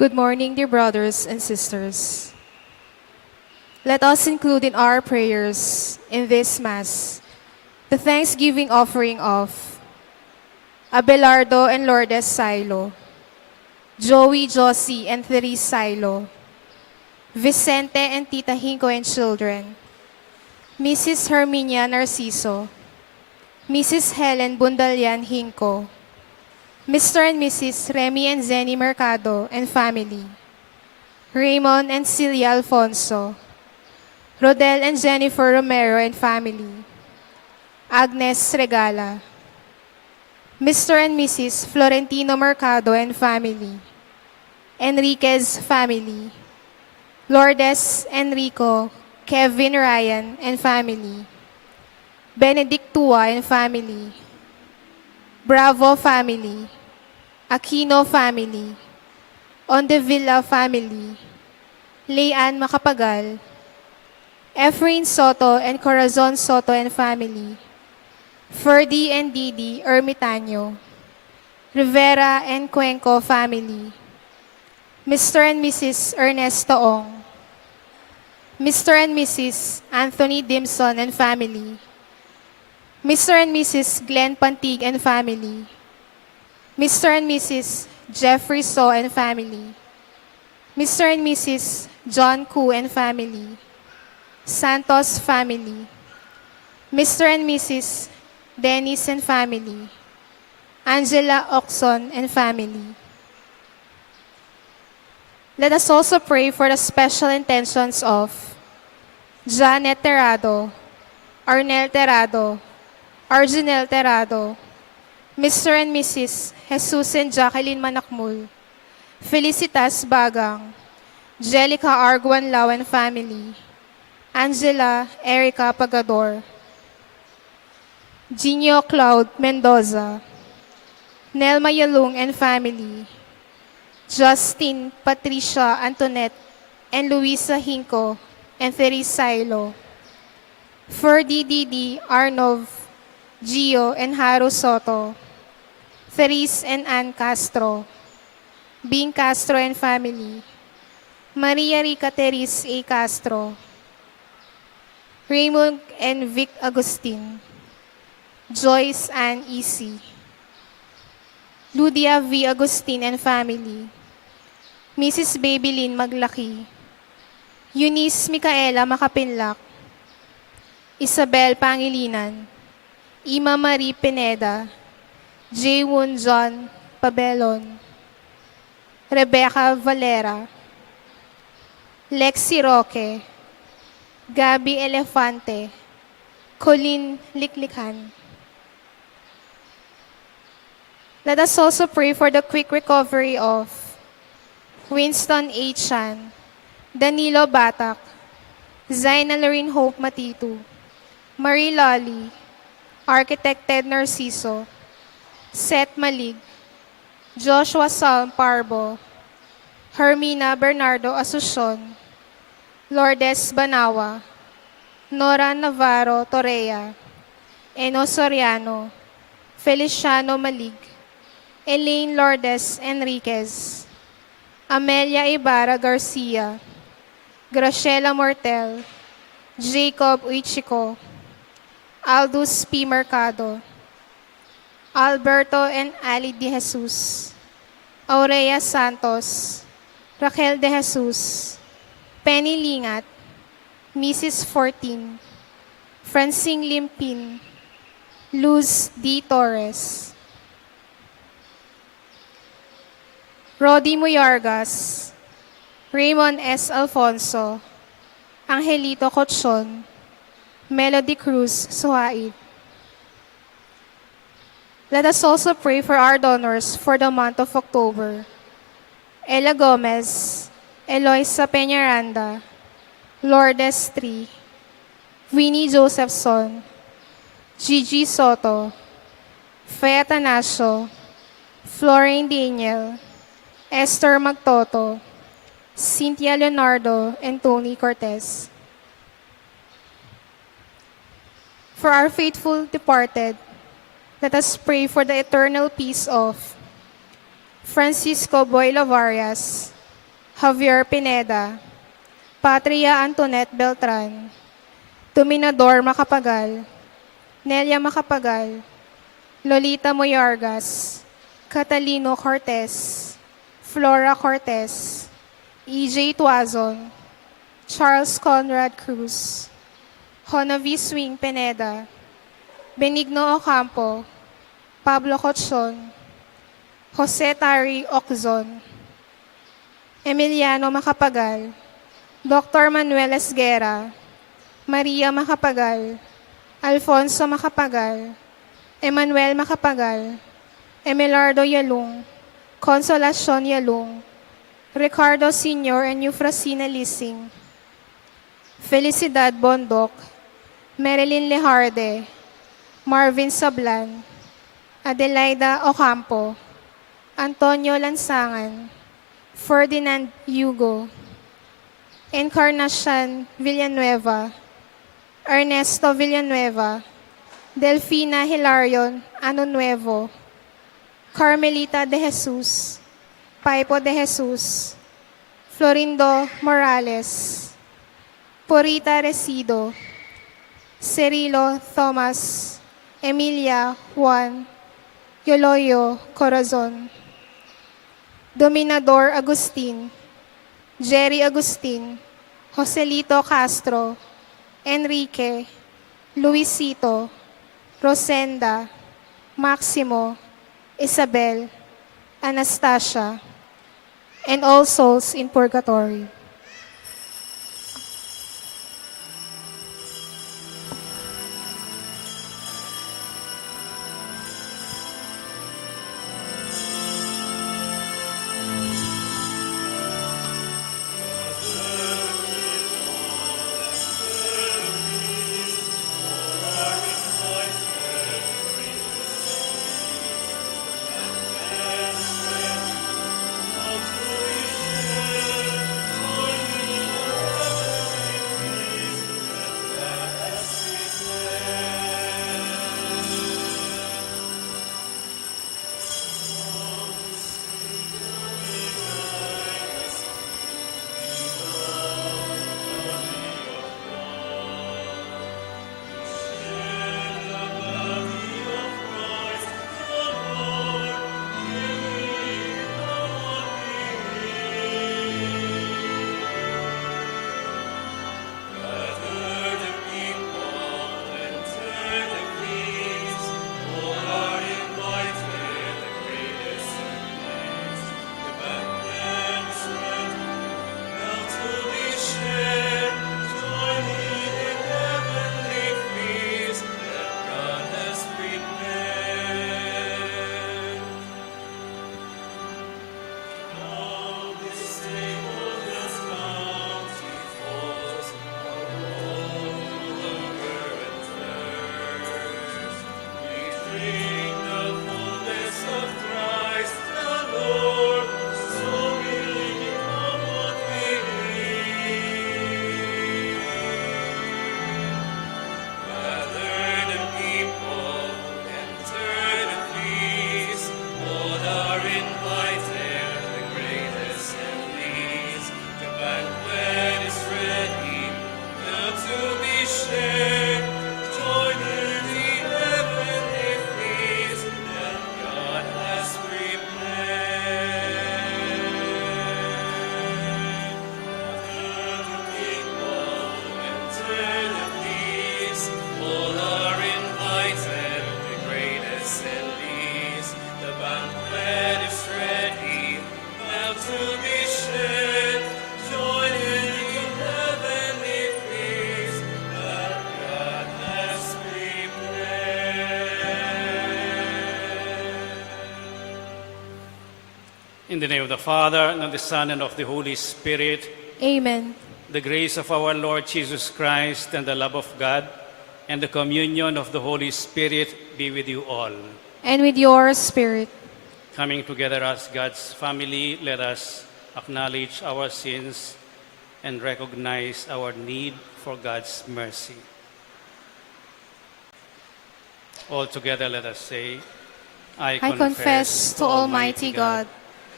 Good morning, dear brothers and sisters. Let us include in our prayers in this Mass the thanksgiving offering of Abelardo and Lourdes Silo, Joey Josie and Therese Silo, Vicente and Tita Hinko and children, Mrs. Herminia Narciso, Mrs. Helen Bundalian Hinko, Mr. and Mrs. Remy and Zenny Mercado and family, Raymond and Celia Alfonso, Rodel and Jennifer Romero and family, Agnes Regala, Mr. and Mrs. Florentino Mercado and family, Enriquez family, Lourdes Enrico, Kevin Ryan and family, Benedictua and family, Bravo family, Aquino family, Ondevilla family, Leanne Macapagal, Efrain Soto and Corazon Soto and family, Ferdy and Didi Ermitanyo, Rivera and Cuenco family, Mr. and Mrs. Ernesto Ong, Mr. and Mrs. Anthony Dimson and family, Mr. and Mrs. Glenn Pantig and family, Mr. and Mrs. Jeffrey So and family, Mr. and Mrs. John Koo and family, Santos family, Mr. and Mrs. Dennis and family, Angela Oxon and family. Let us also pray for the special intentions of Janet Terrado, Arnel Terrado, Arjunel Terrado, Mr. and Mrs. Jesus and Jacqueline Manakmul, Felicitas Bagang, Jelica Arguan Lau and family, Angela Erica Pagador, Gino Cloud Mendoza, Nelma Yalung and family, Justin Patricia Antoinette and Luisa Hinco and Therese Silo, Ferdy Didi Arnov, Gio and Haru Soto, Therese and Ann Castro, Bing Castro and family, Maria Rica Therese A. Castro, Raymond and Vic Agustin, Joyce Ann E.C., Ludia V. Agustin and family, Mrs. Babylin Maglaki, Eunice Micaela Makapinlak, Isabel Pangilinan, Ima Marie Pineda, Jaewon John Pabelon, Rebecca Valera, Lexi Roque, Gabi Elefante, Colleen Liklikhan. Let us also pray for the quick recovery of Winston A. Chan, Danilo Batak, Zaina Lorraine Hope Matitu, Marie Lolly, Architect Ted Narciso, Seth Malig, Joshua Salm Parbo, Hermina Bernardo Asuncion, Lourdes Banawa, Nora Navarro Torrea, Eno Soriano, Feliciano Malig, Elaine Lourdes Enriquez, Amelia Ibarra Garcia, Graciela Mortel, Jacob Uichico, Aldous P. Mercado, Alberto and Ali De Jesus, Aurea Santos, Raquel De Jesus, Penny Lingat, Mrs. 14, Francine Limpin, Luz D. Torres, Rodi Muyargas, Raymond S. Alfonso, Angelito Cochon, Melody Cruz Suhaib. Let us also pray for our donors for the month of October. Ella Gomez, Eloisa Peñaranda, Lourdes Tri, Winnie Josephson, Gigi Soto, Fe Atanasio, Florine Daniel, Esther Magtoto, Cynthia Leonardo, and Tony Cortez. For our faithful departed, let us pray for the eternal peace of Francisco Boy Lavarias, Javier Pineda, Patria Antoinette Beltran, Dominador Macapagal, Nelia Macapagal, Lolita Moyargas, Catalino Cortez, Flora Cortez, EJ Tuazon, Charles Conrad Cruz, Honavi Swing Pineda, Benigno Ocampo, Pablo Cochon, Jose Tari Oczon, Emiliano Macapagal, Dr. Manuel Esguera, Maria Macapagal, Alfonso Macapagal, Emmanuel Macapagal, Emelardo Yalung, Consolacion Yalung, Ricardo Sr. and Eufrasina Lising, Felicidad Bondok, Marilyn Lejarde, Marvin Sablan, Adelaida Ocampo, Antonio Lansangan, Ferdinand Hugo, Encarnacion Villanueva, Ernesto Villanueva, Delfina Hilarion Anonuevo, Carmelita de Jesus, Paipo de Jesus, Florindo Morales, Purita Resido, Cirilo Thomas, Emilia Juan, Yoloyo Corazon, Dominador Agustin, Jerry Agustin, Joselito Castro, Enrique, Luisito, Rosenda, Maximo, Isabel, Anastasia, and all souls in purgatory. In the name of the Father, and of the Son, and of the Holy Spirit, Amen. the grace of our Lord Jesus Christ, and the love of God, and the communion of the Holy Spirit be with you all. And with your spirit. Coming together as God's family, let us acknowledge our sins and recognize our need for God's mercy. All together, let us say, I confess to Almighty God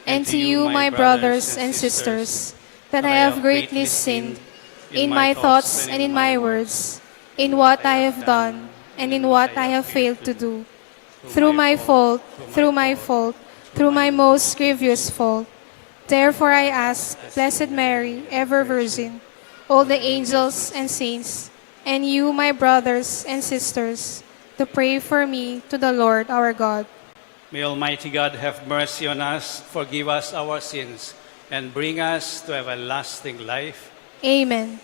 And to you, my brothers and sisters, that I have greatly sinned in my thoughts and in my words, in what I have done and in what I have failed to do, through my fault, through my most grievous fault. Therefore I ask, Blessed Mary, ever Virgin, all the angels and saints, and you, my brothers and sisters, to pray for me to the Lord our God. May Almighty God have mercy on us, forgive us our sins, and bring us to everlasting life. Amen.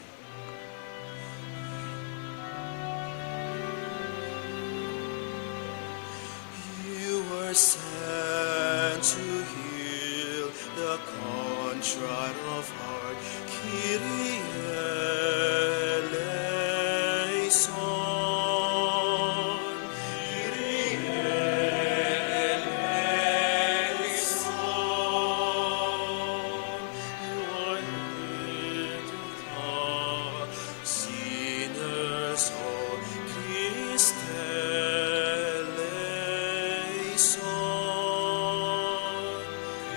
You were sent to heal the contrite of heart. Kyrie eleison. Kyrie eleison. You are near to the sinners all. Christ eleison.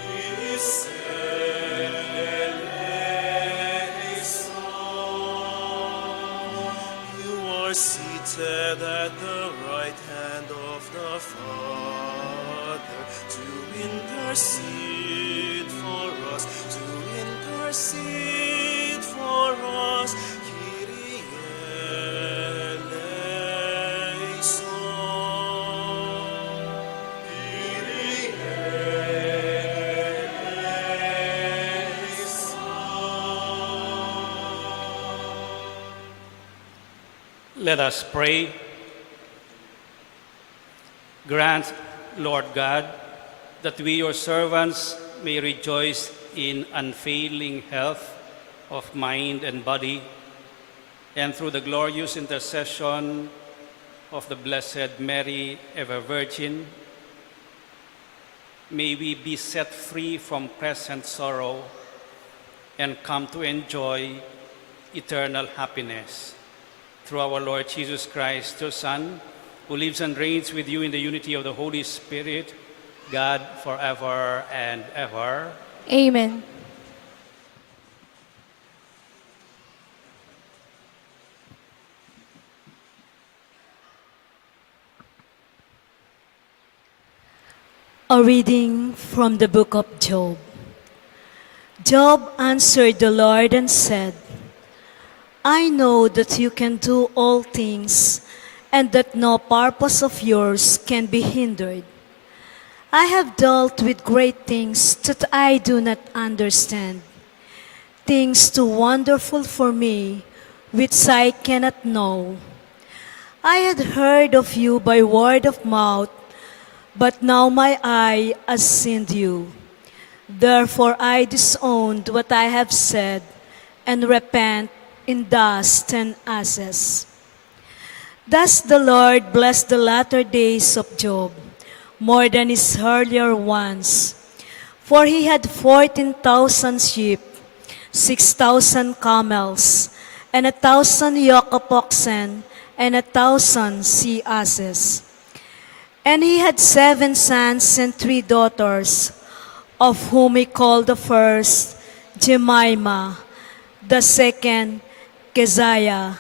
Christ You are seated at the right hand of the Father to intercede for us, to intercede for us. Kyrie eleison. Kyrie eleison. Let us pray. Grant, Lord God, that we, your servants, may rejoice in unfailing health of mind and body, and through the glorious intercession of the Blessed Mary, ever Virgin, may we be set free from present sorrow and come to enjoy eternal happiness. Through our Lord Jesus Christ, your Son, who lives and reigns with you in the unity of the Holy Spirit, God, forever and ever. Amen. A reading from the book of Job. Job answered the Lord and said, I know that you can do all things, and that no purpose of yours can be hindered. I have dealt with great things that I do not understand, things too wonderful for me, which I cannot know. I had heard of you by word of mouth, but now my eye has seen you. Therefore I disowned what I have said, and repent in dust and ashes. Thus the Lord blessed the latter days of Job more than his earlier ones. For he had 14,000 sheep, 6,000 camels, and 1,000 yoke of oxen, and 1,000 sea asses. And he had 7 sons and 3 daughters, of whom he called the first Jemima, the second Keziah,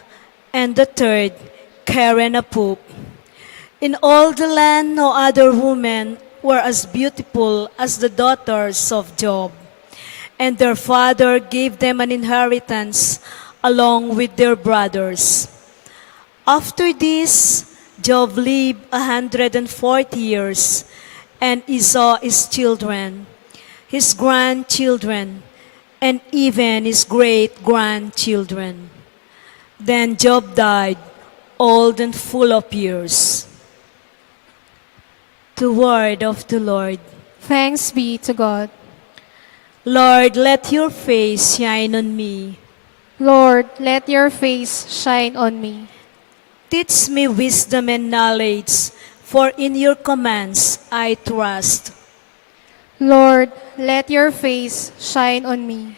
and the third Keren-Apuk. In all the land no other women were as beautiful as the daughters of Job, and their father gave them an inheritance along with their brothers. After this, Job lived 140 years, and he saw his children, his grandchildren, and even his great-grandchildren. Then Job died, old and full of years. The word of the Lord. Thanks be to God. Lord, let your face shine on me. Lord, let your face shine on me. Teach me wisdom and knowledge, for in your commands I trust. Lord, let your face shine on me.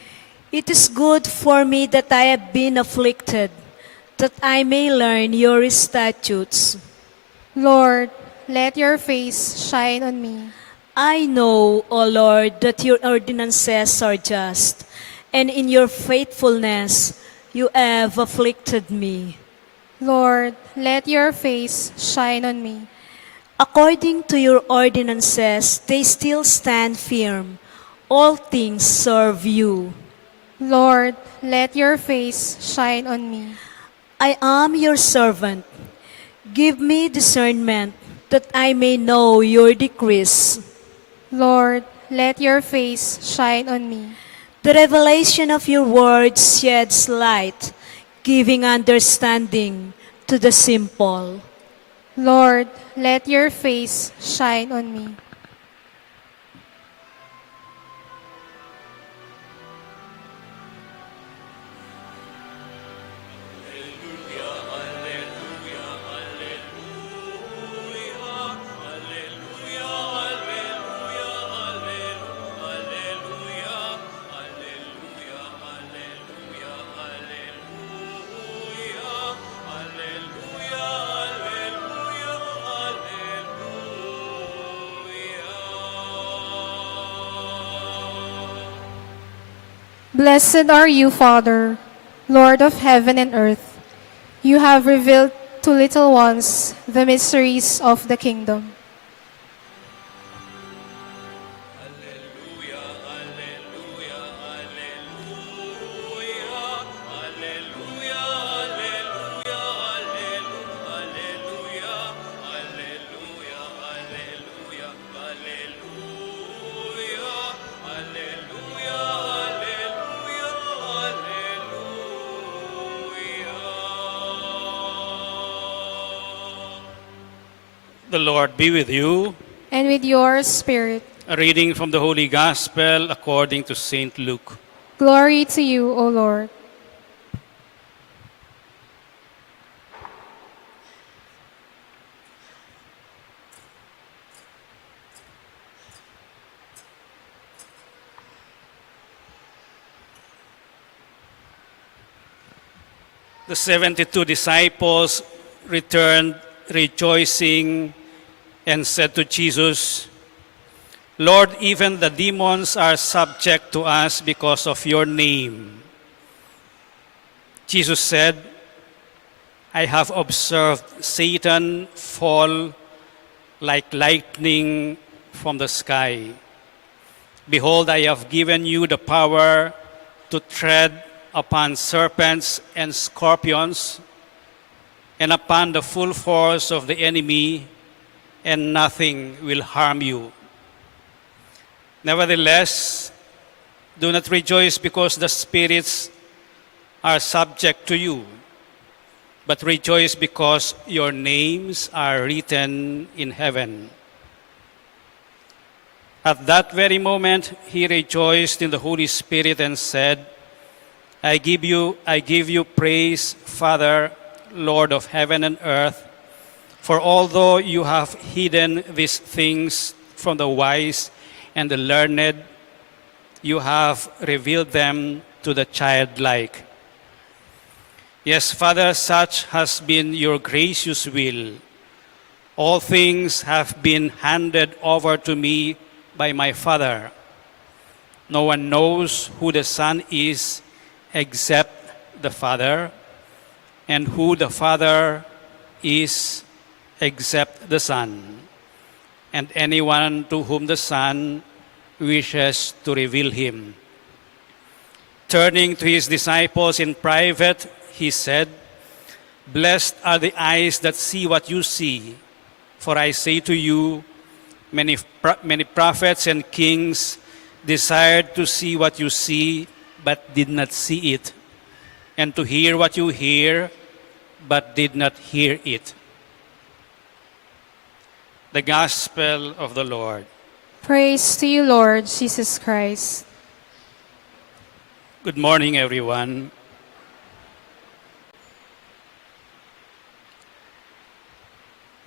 It is good for me that I have been afflicted, that I may learn your statutes. Lord, let your face shine on me. I know, O Lord, that your ordinances are just, and in your faithfulness you have afflicted me. Lord, let your face shine on me. According to your ordinances, they still stand firm. All things serve you. Lord, let your face shine on me. I am your servant. Give me discernment that I may know your decrees. Lord, let your face shine on me. The revelation of your words sheds light, giving understanding to the simple. Lord, let your face shine on me. Blessed are you, Father, Lord of heaven and earth. You have revealed to little ones the mysteries of the kingdom. The Lord be with you. And with your spirit, A reading from the Holy Gospel according to St. Luke. glory to you, O Lord. The 72 disciples returned rejoicing and said to Jesus, Lord, even the demons are subject to us because of your name. Jesus said, I have observed Satan fall like lightning from the sky. Behold, I have given you the power to tread upon serpents and scorpions, and upon the full force of the enemy, and nothing will harm you. Nevertheless, do not rejoice because the spirits are subject to you, but rejoice because your names are written in heaven. At that very moment, he rejoiced in the Holy Spirit and said, I give you praise, Father, Lord of heaven and earth, for although you have hidden these things from the wise and the learned, you have revealed them to the childlike. Yes, Father, such has been your gracious will. All things have been handed over to me by my Father. No one knows who the Son is except the Father, and who the Father is except the Son, and anyone to whom the Son wishes to reveal him. Turning to his disciples in private, he said, Blessed are the eyes that see what you see, for I say to you, many prophets and kings desired to see what you see, but did not see it, and to hear what you hear, but did not hear it. The Gospel of the Lord. Praise to you, Lord Jesus Christ. Good morning, everyone.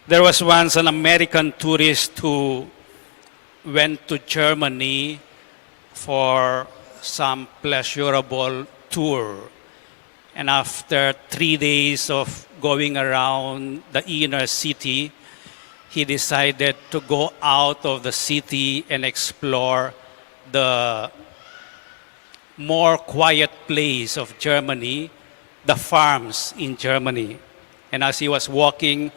There was once an American tourist who went to Germany for some pleasurable tour. And after 3 days of going around the inner city, he decided to go out of the city and explore the more quiet place of Germany, the farms in Germany. And as he was walking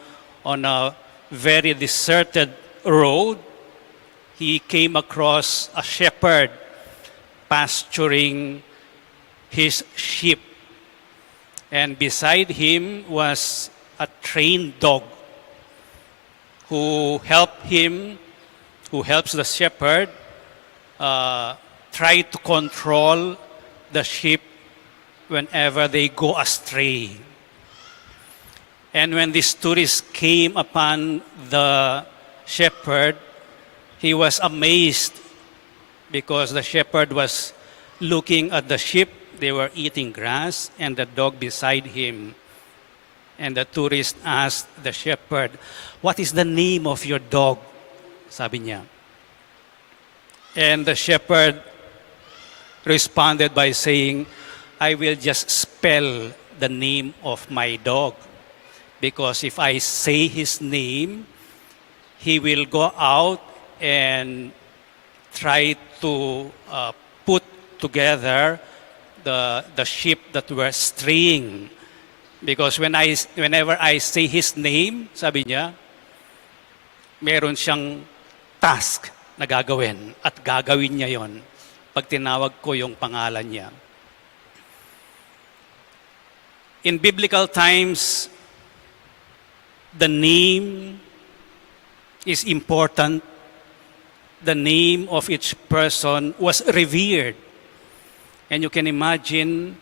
on a very deserted road, he came across a shepherd pasturing his sheep. And beside him was a trained dog who helps the shepherd try to control the sheep whenever they go astray. And when this tourist came upon the shepherd, he was amazed because the shepherd was looking at the sheep. They were eating grass and the dog beside him. And the tourist asked the shepherd, "What is the name of your dog?" Sabi niya. And the shepherd responded by saying, "I will just spell the name of my dog. Because if I say his name, he will go out and try to put together the sheep that were straying. Because whenever I say his name," sabi niya, meron siyang task na gagawin at gagawin niya yon pag tinawag ko yung pangalan niya. In biblical times, the name is important. The name of each person was revered. And you can imagine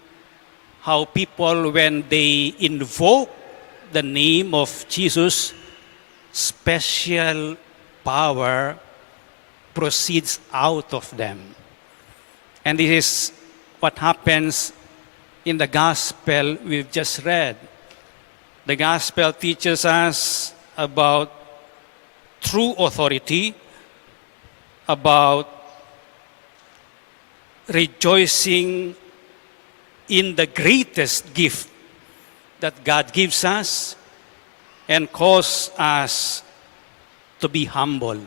how people, when they invoke the name of Jesus, special power proceeds out of them. And this is what happens in the gospel we've just read. The gospel teaches us about true authority, about rejoicing in the greatest gift that God gives us and calls us to be humble.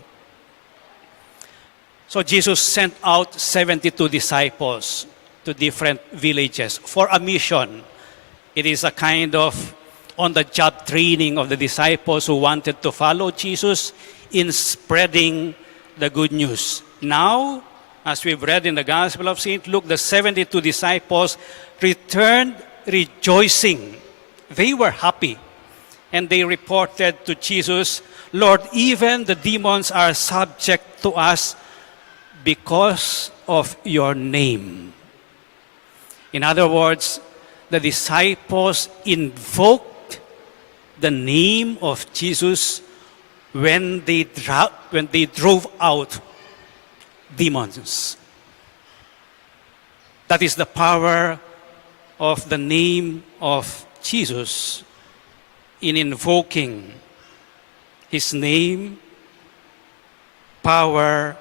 So Jesus sent out 72 disciples to different villages for a mission. It is a kind of on-the-job training of the disciples who wanted to follow Jesus in spreading the good news. Now, as we've read in the Gospel of St. Luke, the 72 disciples returned rejoicing. They were happy. And they reported to Jesus, "Lord, even the demons are subject to us because of your name." In other words, the disciples invoked the name of Jesus when they drove out demons. That is the power of the name of Jesus. In invoking his name, power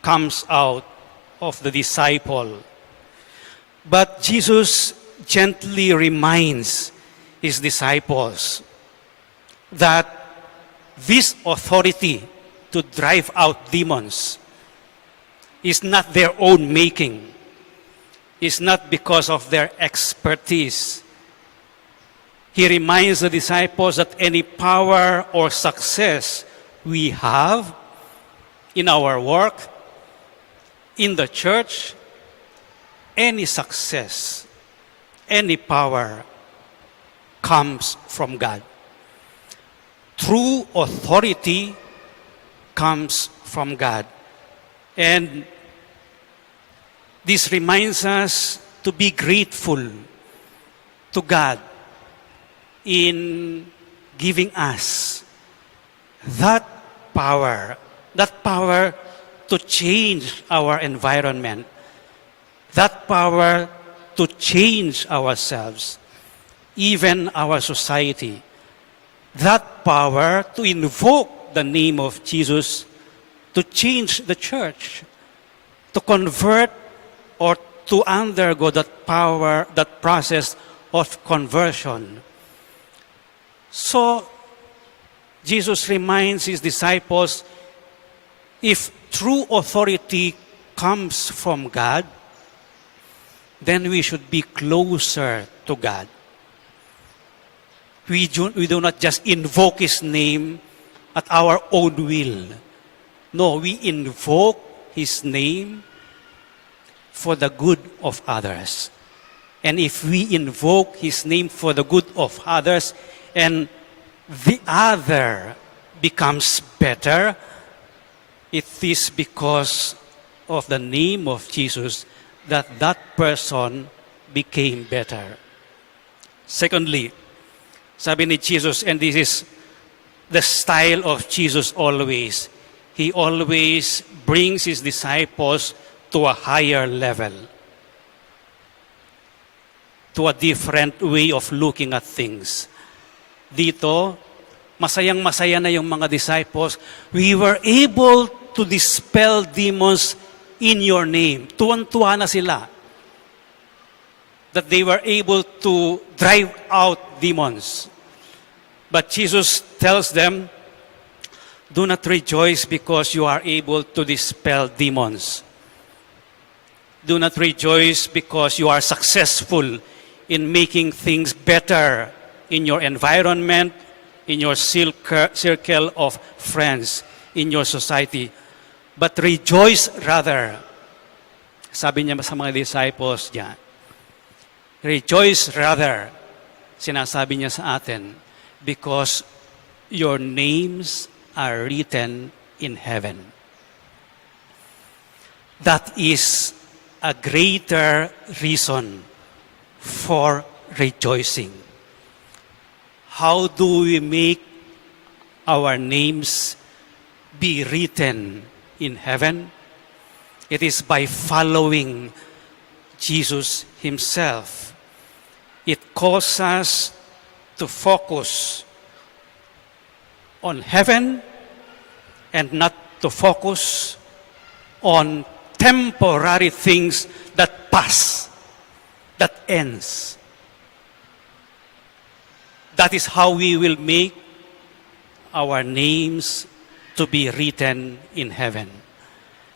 comes out of the disciple. But Jesus gently reminds his disciples that this authority to drive out demons is not their own making. It's not because of their expertise. He reminds the disciples that any power or success we have in our work, in the church, any success, any power comes from God. True authority comes from God. And this reminds us to be grateful to God in giving us that power to change our environment, that power to change ourselves, even our society, that power to invoke the name of Jesus to change the church, to convert or to undergo that power, that process of conversion. So, Jesus reminds his disciples, if true authority comes from God, then we should be closer to God. We do not just invoke his name at our own will. No, we invoke his name for the good of others. And if we invoke his name for the good of others and the other becomes better, it is because of the name of Jesus that that person became better. Secondly, sabi ni Jesus, and this is the style of Jesus always, he always brings his disciples to a higher level, to a different way of looking at things. Dito, masayang-masaya na yung mga disciples. We were able to dispel demons in your name. Tuwan-tuwa na sila that they were able to drive out demons. But Jesus tells them, do not rejoice because you are able to dispel demons. Do not rejoice because you are successful in making things better in your environment, in your circle of friends, in your society. But rejoice rather, sabi niya sa mga disciples niya, rejoice rather, sinasabi niya sa atin, because your names are written in heaven. That is a greater reason for rejoicing. How do we make our names be written in heaven? It is by following Jesus himself. It calls us to focus on heaven and not to focus on temporary things that pass, that ends. That is how we will make our names to be written in heaven.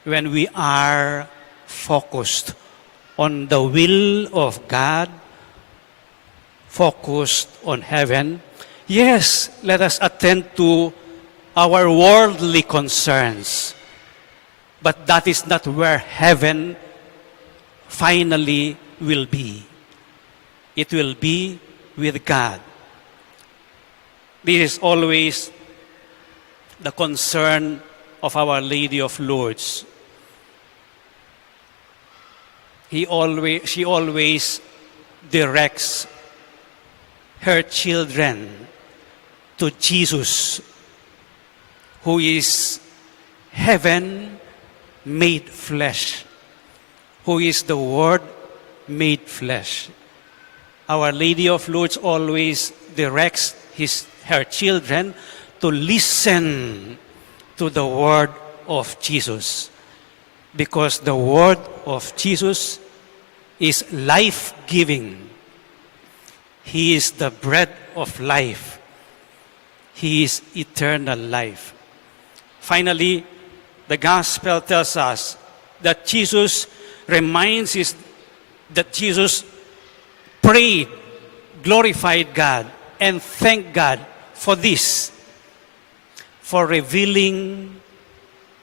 When we are focused on the will of God, focused on heaven, yes, let us attend to our worldly concerns. But that is not where heaven finally will be. It will be with God. This is always the concern of Our Lady of Lourdes. She always directs her children to Jesus, who is heaven made flesh, who is the Word made flesh. Our Lady of Lourdes always directs her children to listen to the word of Jesus, because the word of Jesus is life-giving. He is the bread of life. He is eternal life. Finally, the gospel tells us that Jesus that Jesus prayed, glorified God, and thanked God for this, for revealing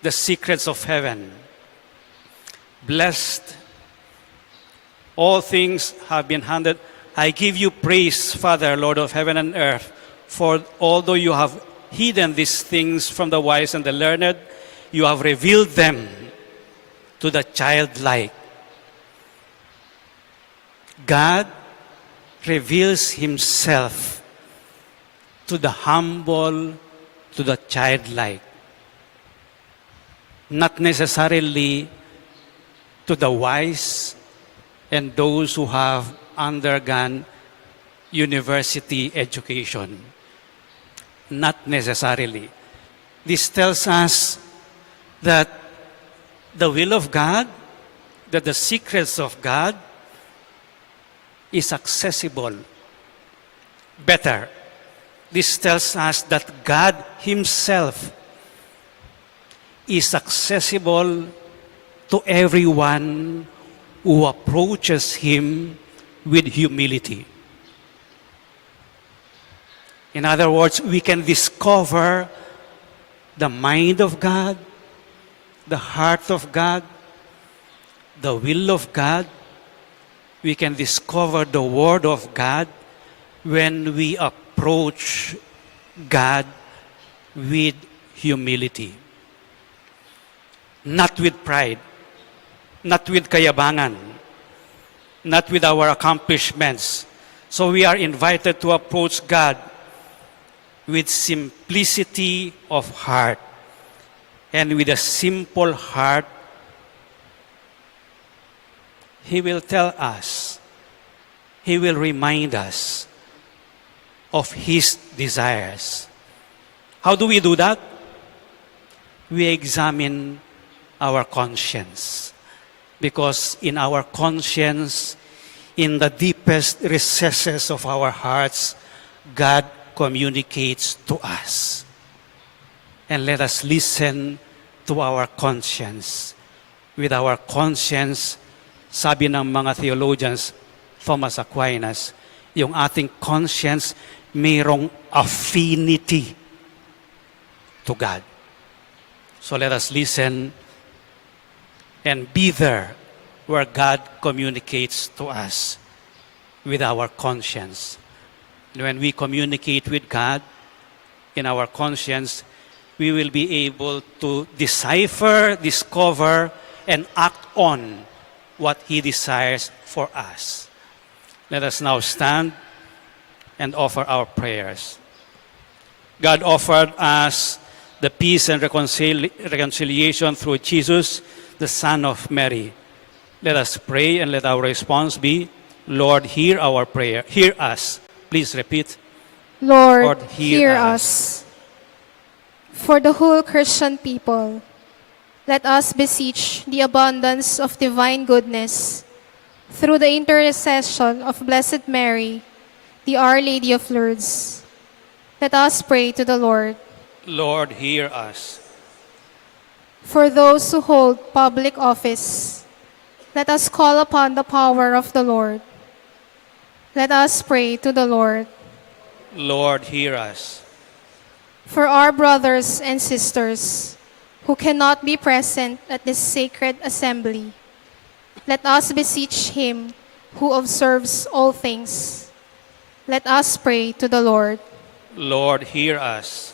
the secrets of heaven. Blessed, all things have been handed. I give you praise, Father, Lord of heaven and earth, for although you have hidden these things from the wise and the learned, you have revealed them to the childlike. God reveals himself to the humble, to the childlike. Not necessarily to the wise and those who have undergone university education. Not necessarily. This tells us that the will of God, that the secrets of God is accessible better This tells us that God Himself is accessible to everyone who approaches Him with humility. In other words, we can discover the mind of God, the heart of God, the will of God. We can discover the Word of God when we approach God with humility. Not with pride, not with kayabangan, not with our accomplishments. So we are invited to approach God with simplicity of heart. And with a simple heart, He will tell us, He will remind us of His desires. How do we do that? We examine our conscience. Because in our conscience, in the deepest recesses of our hearts, God communicates to us. And let us listen to our conscience. With our conscience, sabi ng mga theologians, Thomas Aquinas, yung ating conscience mayroong affinity to God. So let us listen and be there where God communicates to us with our conscience. When we communicate with God in our conscience, we will be able to decipher, discover, and act on what He desires for us. Let us now stand and offer our prayers. God offered us the peace and reconciliation through Jesus, the Son of Mary. Let us pray and let our response be, Lord, hear our prayer. Hear us. Please repeat. Lord, Lord, hear us. For the whole Christian people, let us beseech the abundance of divine goodness through the intercession of Blessed Mary, the Our Lady of Lourdes. Let us pray to the Lord. Lord, hear us. For those who hold public office, let us call upon the power of the Lord. Let us pray to the Lord. Lord, hear us. For our brothers and sisters who cannot be present at this sacred assembly, let us beseech Him who observes all things. Let us pray to the Lord. Lord, hear us.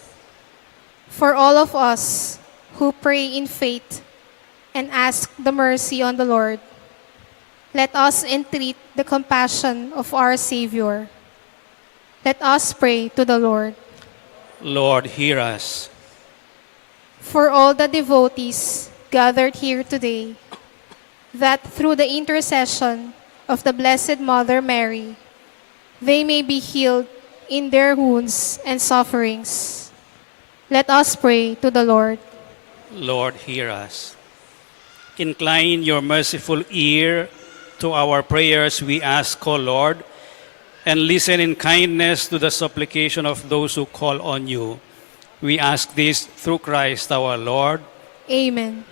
For all of us who pray in faith and ask the mercy on the Lord, let us entreat the compassion of our Savior. Let us pray to the Lord. Lord, hear us. For all the devotees gathered here today, that through the intercession of the Blessed Mother Mary, they may be healed in their wounds and sufferings. Let us pray to the Lord. Lord, hear us. Incline your merciful ear to our prayers, we ask, O Lord, and listen in kindness to the supplication of those who call on you. We ask this through Christ our Lord. Amen.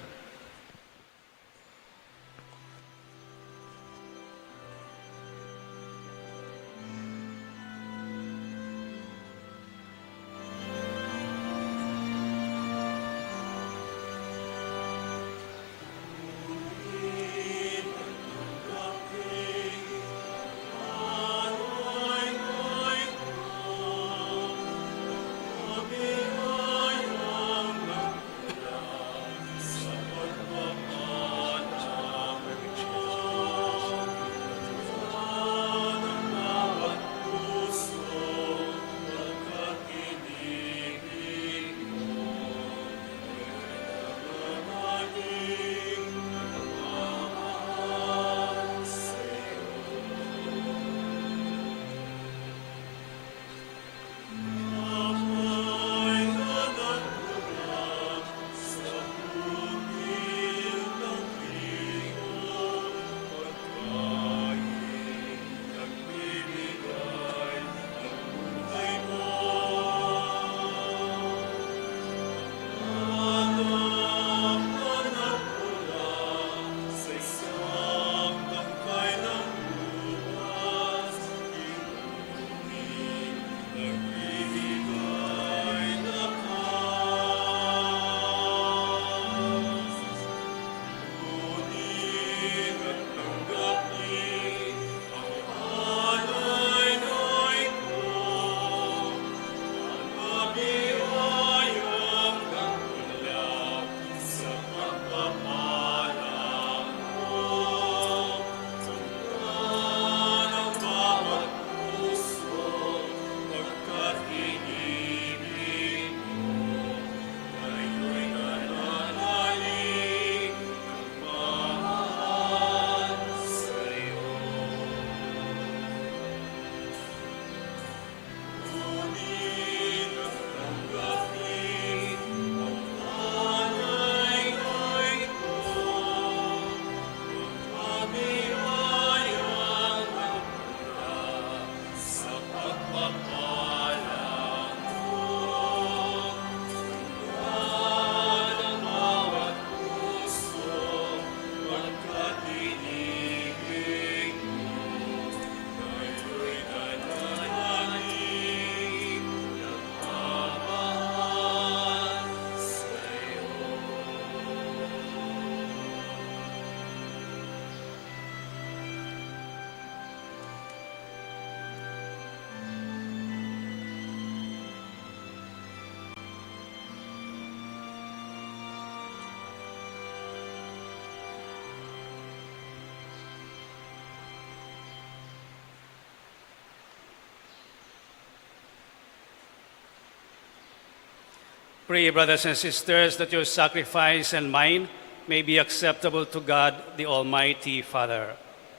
Pray, brothers and sisters, that your sacrifice and mine may be acceptable to God, the Almighty Father.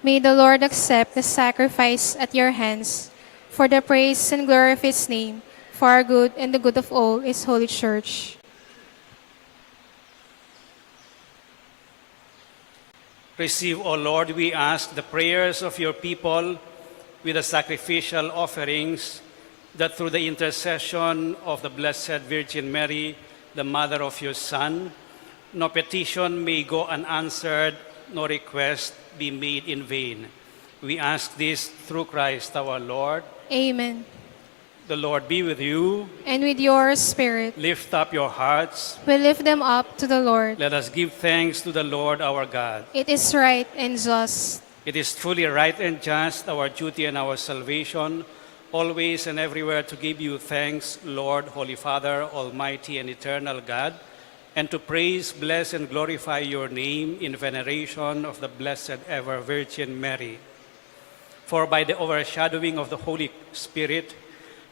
May the Lord accept the sacrifice at your hands for the praise and glory of his name, for our good and the good of all his holy church. Receive, O Lord, we ask, the prayers of your people with the sacrificial offerings, that through the intercession of the Blessed Virgin Mary, the mother of your Son, no petition may go unanswered, no request be made in vain. We ask this through Christ our Lord. Amen. The Lord be with you. And with your spirit, Lift up your hearts. we lift them up to the Lord. Let us give thanks to the Lord our God. It is right and just. It is truly right and just, our duty and our salvation, always and everywhere to give you thanks, Lord, Holy Father, Almighty and eternal God, and to praise, bless, and glorify your name in veneration of the Blessed Ever Virgin Mary. For by the overshadowing of the Holy Spirit,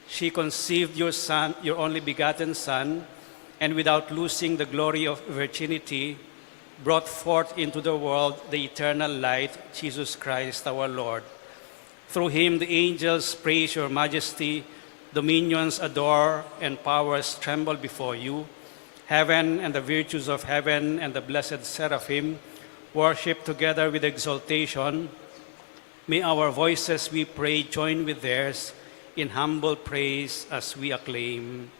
she conceived your Son, your only begotten Son, and without losing the glory of virginity, brought forth into the world the eternal light, Jesus Christ our Lord. Through him the angels praise your majesty, dominions adore, and powers tremble before you. Heaven and the virtues of heaven and the blessed seraphim worship together with exaltation. May our voices, we pray, join with theirs in humble praise as we acclaim.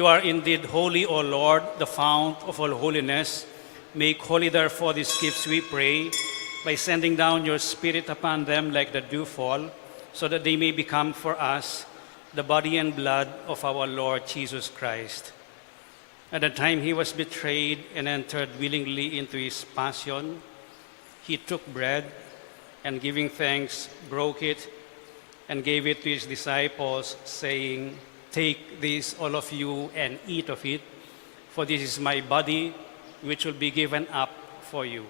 You are indeed holy, O Lord, the fount of all holiness. Make holy, therefore, these gifts, we pray, by sending down your Spirit upon them like the dewfall, so that they may become for us the body and blood of our Lord Jesus Christ. At the time he was betrayed and entered willingly into his passion, he took bread and giving thanks, broke it and gave it to his disciples, saying, "Take this, all of you, and eat of it, for this is my body, which will be given up for you."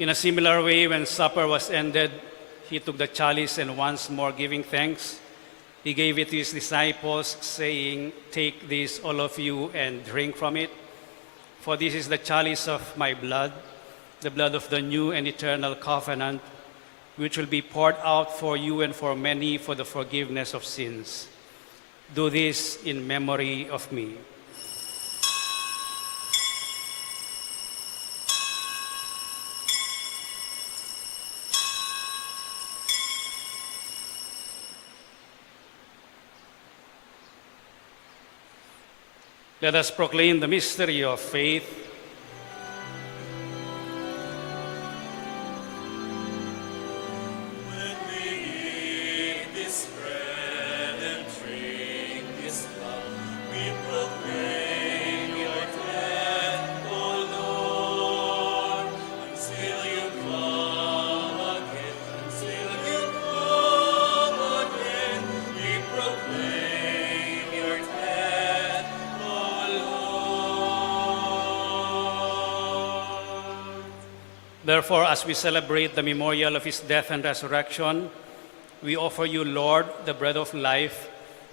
In a similar way, when supper was ended, he took the chalice and once more giving thanks, he gave it to his disciples, saying, "Take this, all of you, and drink from it. For this is the chalice of my blood, the blood of the new and eternal covenant, which will be poured out for you and for many for the forgiveness of sins. Do this in memory of me." Let us proclaim the mystery of faith. When we eat this bread and drink this cup, we proclaim your death, O Lord, until you come again. Until you come again, we proclaim your death, O Lord. Therefore, as we celebrate the memorial of his death and resurrection, we offer you, Lord, the bread of life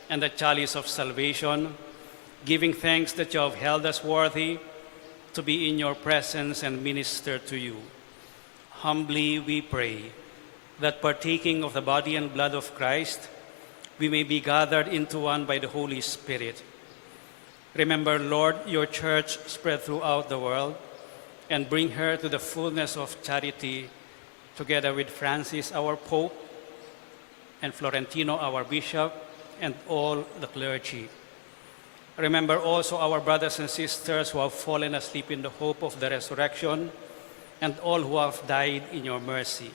and the chalice of salvation, giving thanks that you have held us worthy to be in your presence and minister to you. Humbly we pray that partaking of the body and blood of Christ, we may be gathered into one by the Holy Spirit. Remember, Lord, your church spread throughout the world, and bring her to the fullness of charity, together with Francis, our Pope, and Florentino, our Bishop, and all the clergy. Remember also our brothers and sisters who have fallen asleep in the hope of the resurrection, and all who have died in your mercy.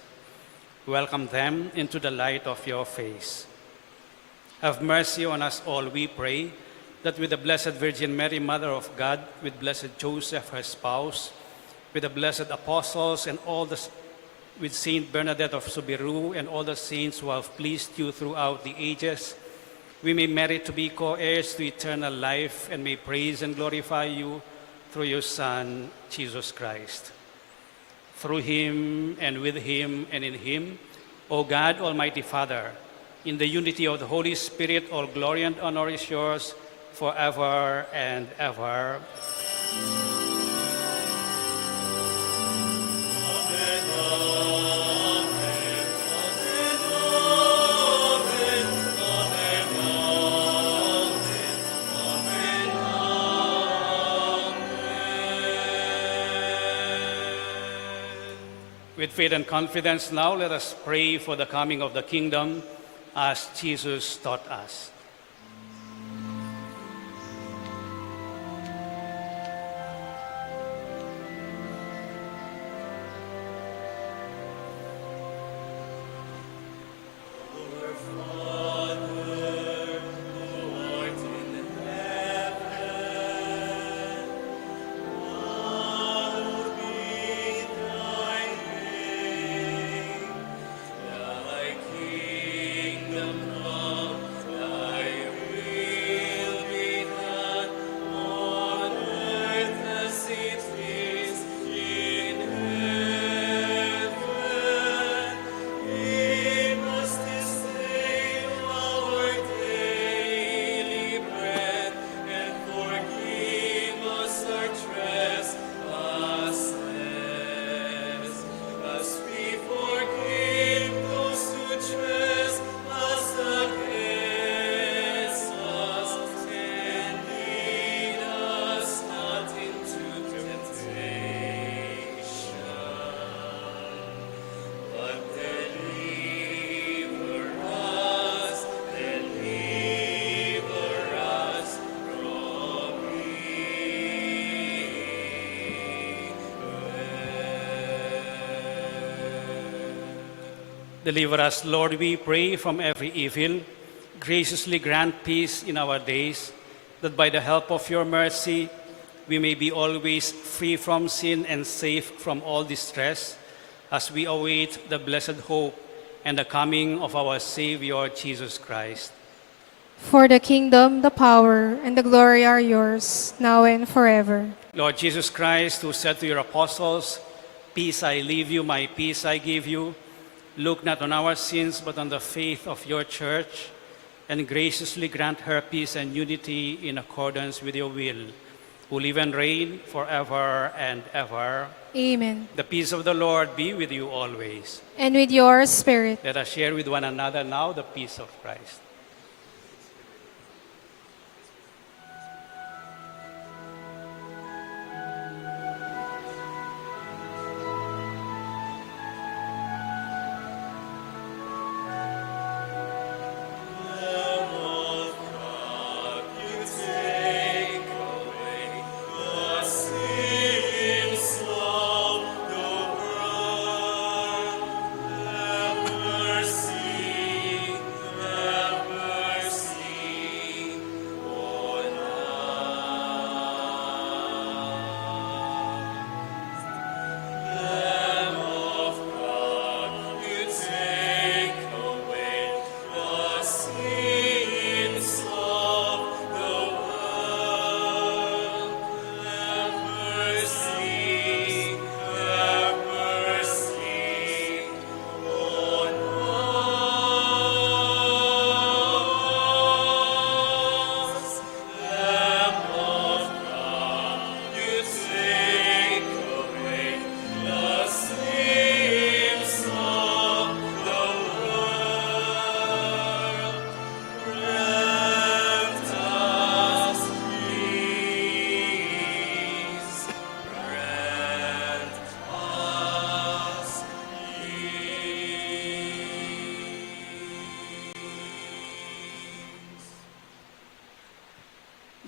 Welcome them into the light of your face. Have mercy on us all, we pray, that with the Blessed Virgin Mary, Mother of God, with Blessed Joseph, her spouse, with the blessed apostles and with Saint Bernadette of Subiru and all the saints who have pleased you throughout the ages, we may merit to be co-heirs to eternal life and may praise and glorify you through your Son, Jesus Christ. Through him and with him and in him, O God, Almighty Father, in the unity of the Holy Spirit, all glory and honor is yours forever and ever. With faith and confidence now, let us pray for the coming of the kingdom as Jesus taught us. Thy kingdom come, thy Deliver us, Lord, we pray, from every evil. Graciously grant peace in our days, that by the help of your mercy we may be always free from sin and safe from all distress, as we await the blessed hope and the coming of our Savior, Jesus Christ. For the kingdom, the power, and the glory are yours, now and forever. Lord Jesus Christ, who said to your apostles, "Peace I leave you, my peace I give you," look not on our sins, but on the faith of your church, and graciously grant her peace and unity in accordance with your will, who live and reign forever and ever. Amen. The peace of the Lord be with you always. And with your spirit. Let us share with one another now the peace of Christ.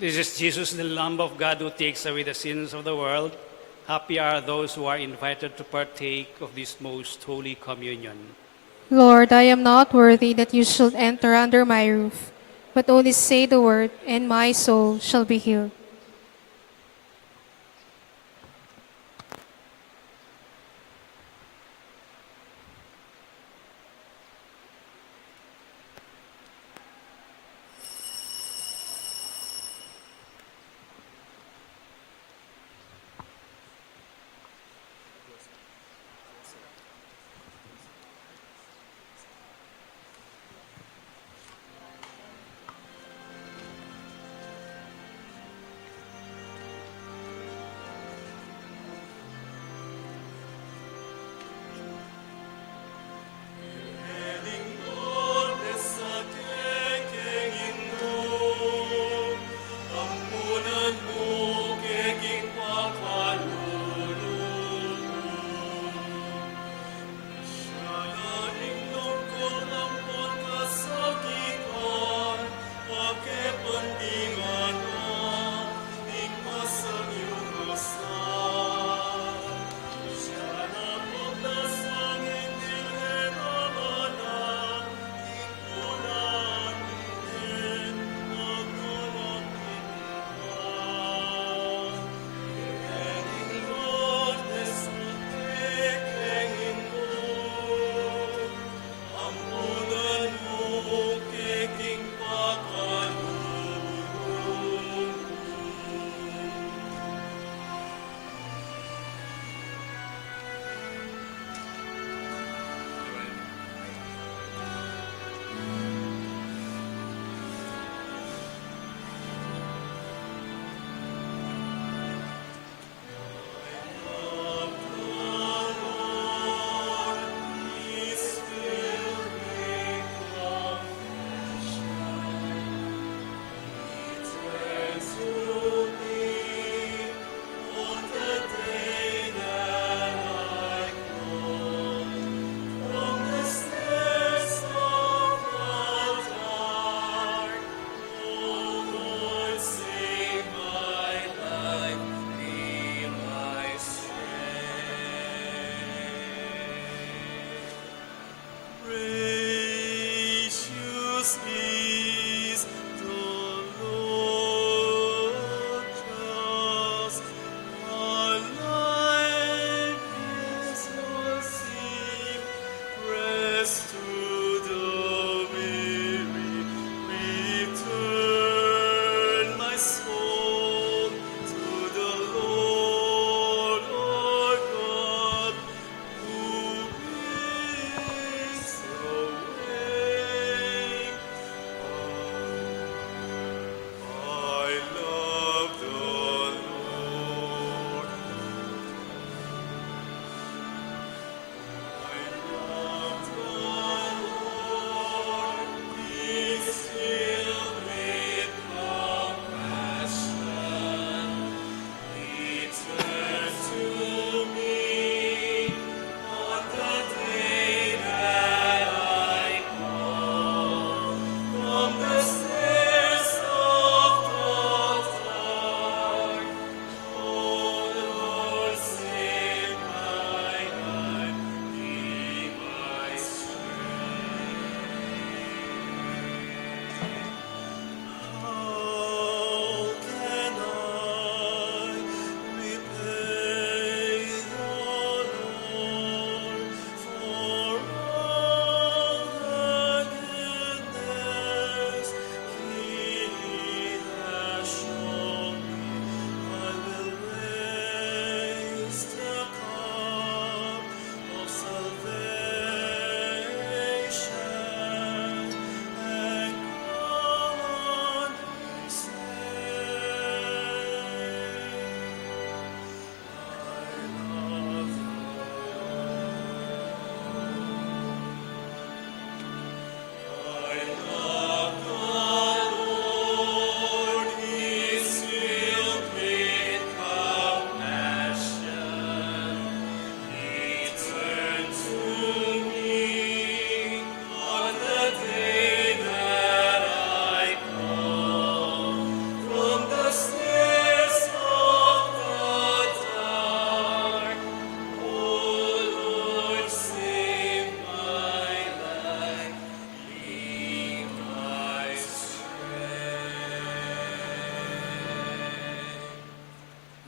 This is Jesus, the Lamb of God, who takes away the sins of the world. Happy are those who are invited to partake of this most holy communion. Lord, I am not worthy that you should enter under my roof, but only say the word, and my soul shall be healed.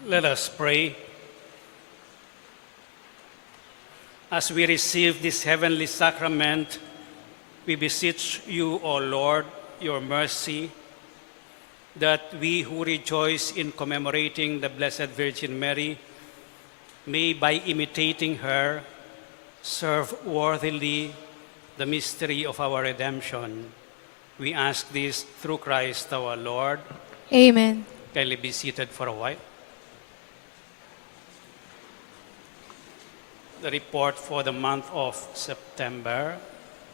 Let us pray. As we receive this heavenly sacrament, we beseech you, O Lord, your mercy, that we who rejoice in commemorating the Blessed Virgin Mary may, by imitating her, serve worthily the mystery of our redemption. We ask this through Christ our Lord. Amen. Kindly be seated for a while. The report for the month of September.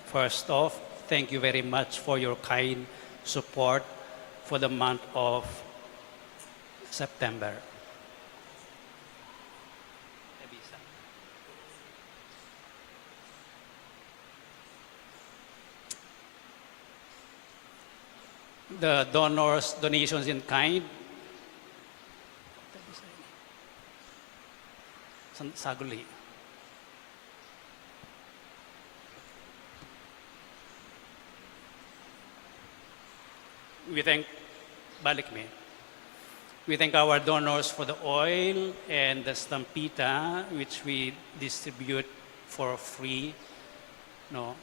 First off, thank you very much for your kind support for the month of September. The donors' donations in kind. Saguli. We thank We thank our donors for the oil and the stampita, which we distribute for free. No.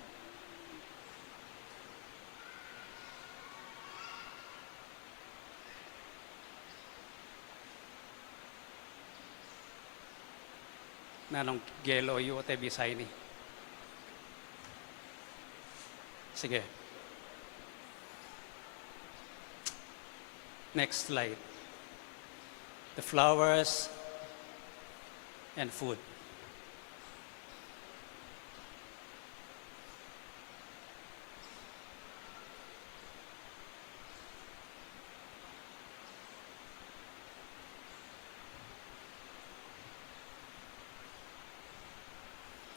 Nanong gelo yu te bisay ni. Sige. Next slide. The flowers and food.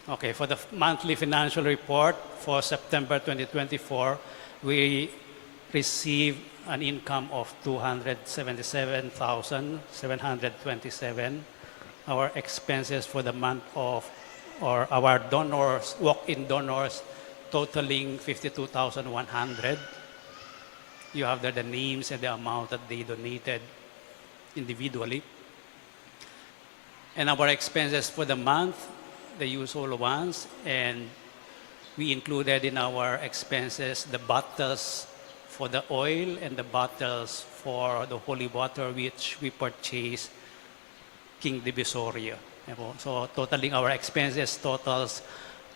Okay, for the monthly financial report for September 2024, we received an income of 277,727. Our expenses for the month of, or our donors, walk-in donors, totaling 52,100. You have there the names and the amount that they donated individually. And our expenses for the month, the usual ones, and we included in our expenses the bottles for the oil and the bottles for the holy water, which we purchased King Divisoria. So totaling our expenses totals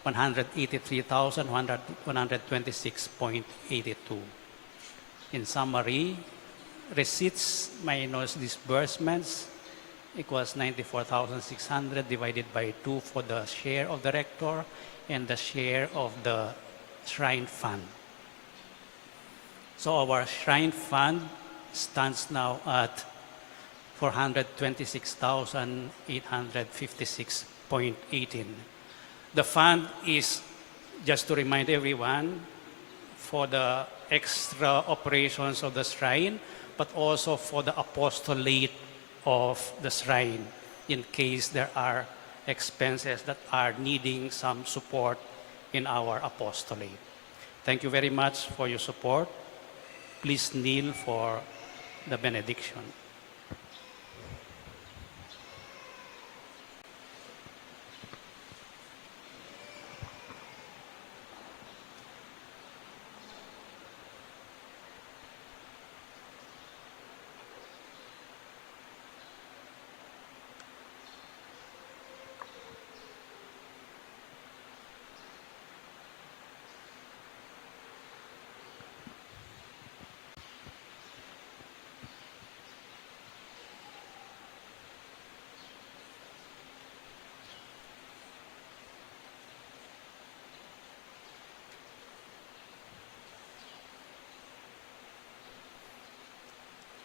183,126.82. In summary, receipts minus disbursements equals 94,600 divided by 2 for the share of the rector and the share of the shrine fund. So our shrine fund stands now at 426,856.18. The fund is, just to remind everyone, for the extra operations of the shrine, but also for the apostolate of the shrine in case there are expenses that are needing some support in our apostolate. Thank you very much for your support. Please kneel for the benediction.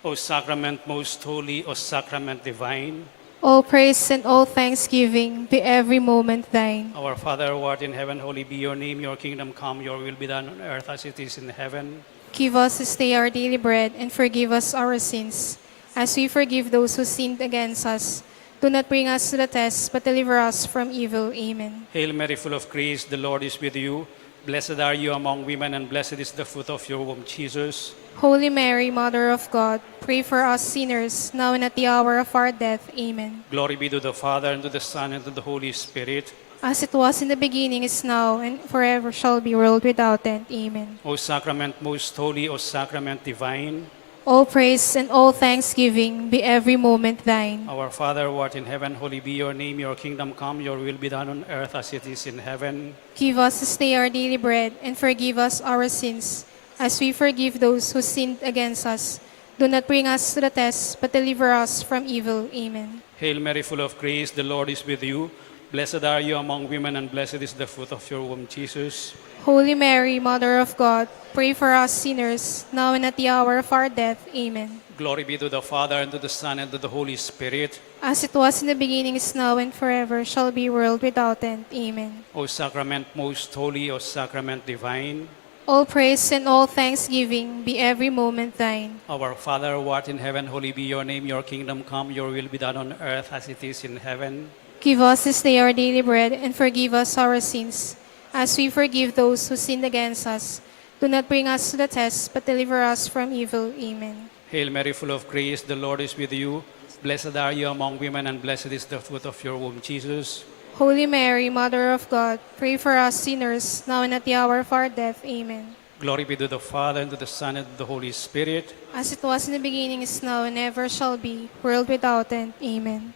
O sacrament most holy, O sacrament divine, All praise and all thanksgiving be every moment thine. our Father who art in heaven, holy be your name, your kingdom come, your will be done on earth as it is in heaven. Give us this day our daily bread, and forgive us our sins, as we forgive those who sinned against us. Do not bring us to the test, but deliver us from evil. Amen. Hail Mary, full of grace, the Lord is with you. Blessed are you among women, and blessed is the fruit of your womb, Jesus. Holy Mary, Mother of God, pray for us sinners, now and at the hour of our death. Amen. Glory be to the Father, and to the Son, and to the Holy Spirit. As it was in the beginning, is now, and forever shall be, world without end. Amen. O sacrament most holy, O sacrament divine, All praise and all thanksgiving be every moment thine. our Father who art in heaven, holy be your name, your kingdom come, your will be done on earth as it is in heaven. Give us this day our daily bread, and forgive us our sins, as we forgive those who sinned against us. Do not bring us to the test, but deliver us from evil. Amen. Hail Mary, full of grace, the Lord is with you. Blessed are you among women, and blessed is the fruit of your womb, Jesus. Holy Mary, Mother of God, pray for us sinners, now and at the hour of our death. Amen. Glory be to the Father, and to the Son, and to the Holy Spirit. As it was in the beginning, is now, and forever shall be, world without end. Amen. O sacrament most holy, O sacrament divine, All praise and all thanksgiving be every moment thine. our Father who art in heaven, holy be your name, your kingdom come, your will be done on earth as it is in heaven. Give us this day our daily bread, and forgive us our sins, as we forgive those who sinned against us. Do not bring us to the test, but deliver us from evil. Amen. Hail Mary, full of grace, the Lord is with you. Blessed are you among women, and blessed is the fruit of your womb, Jesus. Holy Mary, Mother of God, pray for us sinners, now and at the hour of our death. Amen. Glory be to the Father, and to the Son, and to the Holy Spirit. As it was in the beginning, is now, and ever shall be, world without end. Amen.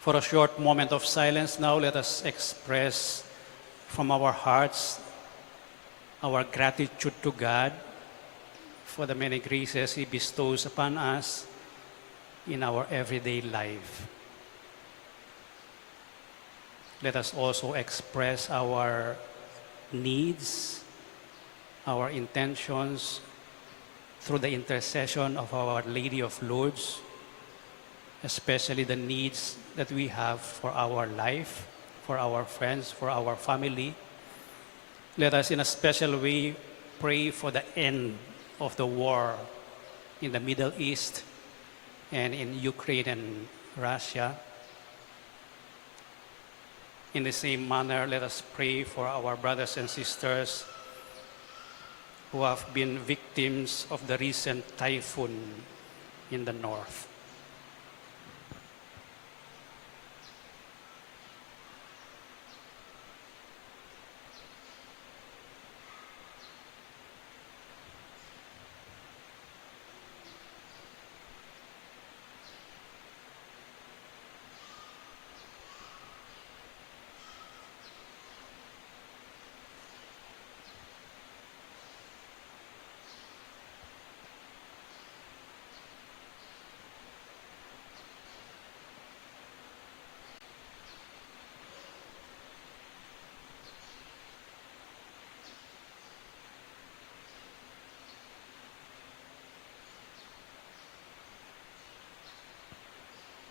For a short moment of silence now, let us express from our hearts our gratitude to God for the many graces He bestows upon us in our everyday life. Let us also express our needs, our intentions through the intercession of Our Lady of Lourdes, especially the needs that we have for our life, for our friends, for our family. Let us in a special way pray for the end of the war in the Middle East and in Ukraine and Russia. In the same manner, let us pray for our brothers and sisters who have been victims of the recent typhoon in the north.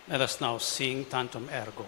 Let us now sing Tantum Ergo.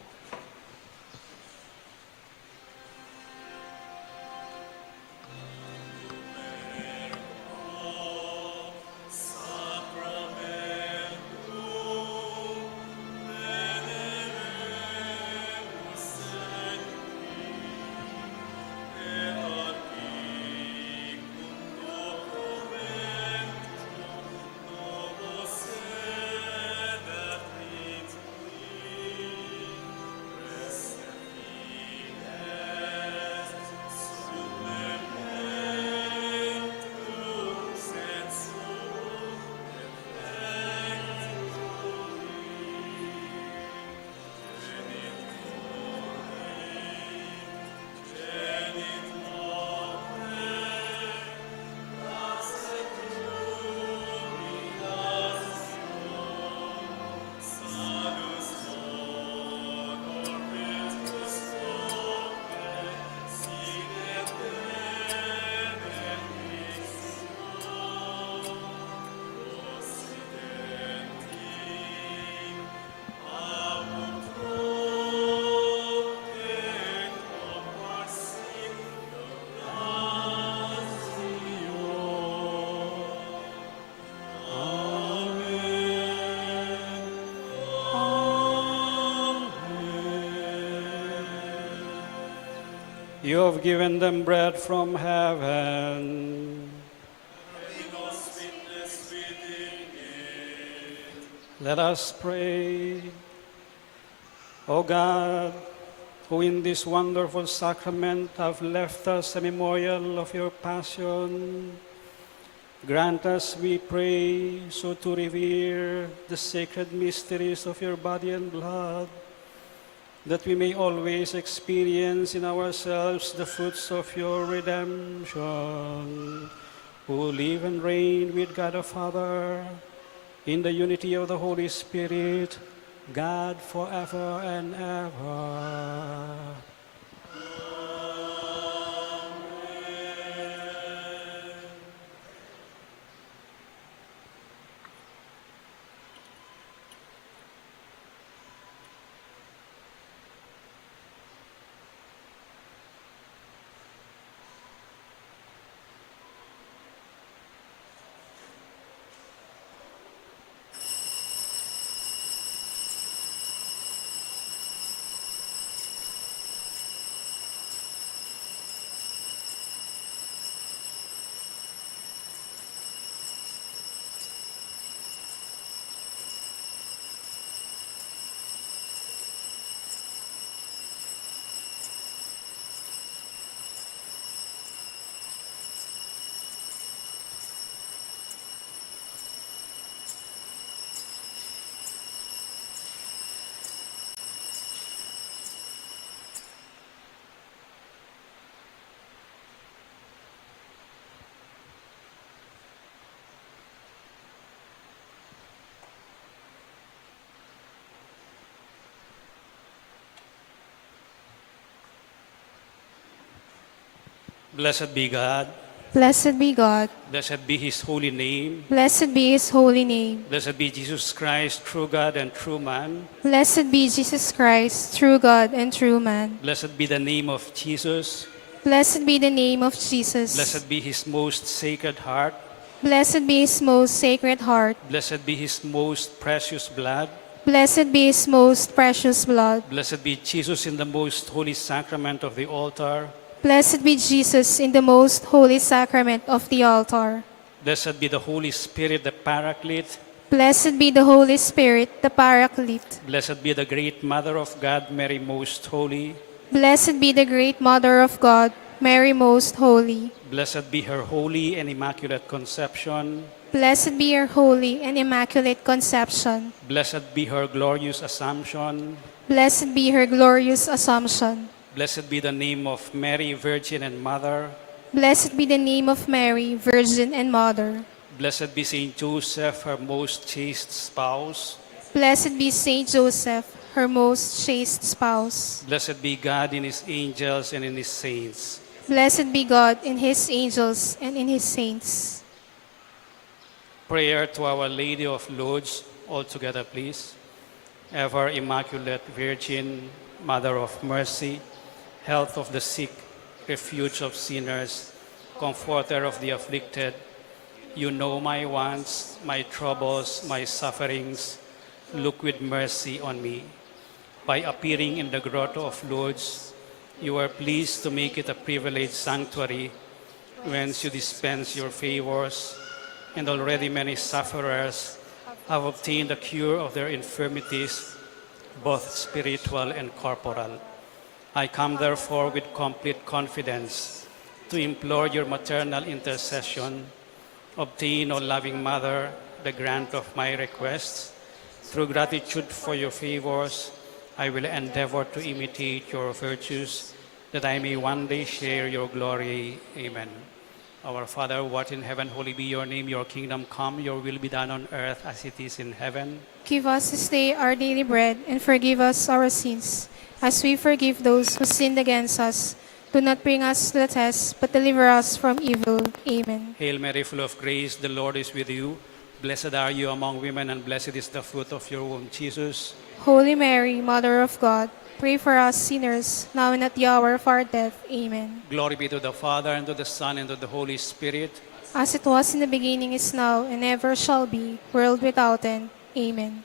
You have given them bread from heaven. Holy Ghost, Let us pray. O God, who in this wonderful sacrament have left us a memorial of your passion, grant us, we pray, so to revere the sacred mysteries of your body and blood, that we may always experience in ourselves the fruits of your redemption, who live and reign with God the Father, in the unity of the Holy Spirit, God forever and ever. Blessed be God. Blessed be God. Blessed be his holy name. Blessed be his holy name. Blessed be Jesus Christ, true God and true man. Blessed be Jesus Christ, true God and true man. Blessed be the name of Jesus. Blessed be the name of Jesus. Blessed be his most sacred heart. Blessed be his most sacred heart. Blessed be his most precious blood. Blessed be his most precious blood. Blessed be Jesus in the most holy sacrament of the altar. Blessed be Jesus in the most holy sacrament of the altar. Blessed be the Holy Spirit, the Paraclete. Blessed be the Holy Spirit, the Paraclete. Blessed be the great Mother of God, Mary Most Holy. Blessed be the great Mother of God, Mary Most Holy. Blessed be her holy and immaculate conception. Blessed be her holy and immaculate conception. Blessed be her glorious assumption. Blessed be her glorious assumption. Blessed be the name of Mary, Virgin and Mother. Blessed be the name of Mary, Virgin and Mother. Blessed be Saint Joseph, her most chaste spouse. Blessed be Saint Joseph, her most chaste spouse. Blessed be God in his angels and in his saints. Blessed be God in his angels and in his saints. Prayer to Our Lady of Lourdes, all together please. Ever Immaculate Virgin, Mother of Mercy, health of the sick, refuge of sinners, comforter of the afflicted, you know my wants, my troubles, my sufferings. Look with mercy on me. By appearing in the grotto of Lourdes, you are pleased to make it a privileged sanctuary whence you dispense your favors, and already many sufferers have obtained the cure of their infirmities, both spiritual and corporal. I come therefore with complete confidence to implore your maternal intercession. Obtain, O loving Mother, the grant of my requests. Through gratitude for your favors, I will endeavor to imitate your virtues, that I may one day share your glory. Amen. Our Father, who art in heaven, holy be your name. Your kingdom come, your will be done on earth as it is in heaven. Give us this day our daily bread, and forgive us our sins, as we forgive those who sinned against us. Do not bring us to the test, but deliver us from evil. Amen. Hail Mary, full of grace, the Lord is with you. Blessed are you among women, and blessed is the fruit of your womb, Jesus. Holy Mary, Mother of God, pray for us sinners, now and at the hour of our death. Amen. Glory be to the Father, and to the Son, and to the Holy Spirit. As it was in the beginning, is now, and ever shall be, world without end. Amen.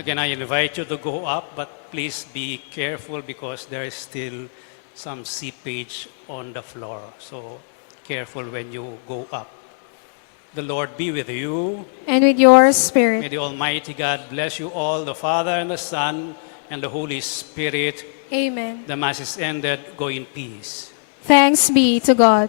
Again, I invite you to go up, but please be careful because there is still some seepage on the floor. So careful when you go up. The Lord be with you. And with your May spirit. the Almighty God bless you all, the Father and the Son and the Holy Spirit. Amen. The Mass is ended. Go in peace. Thanks be to God.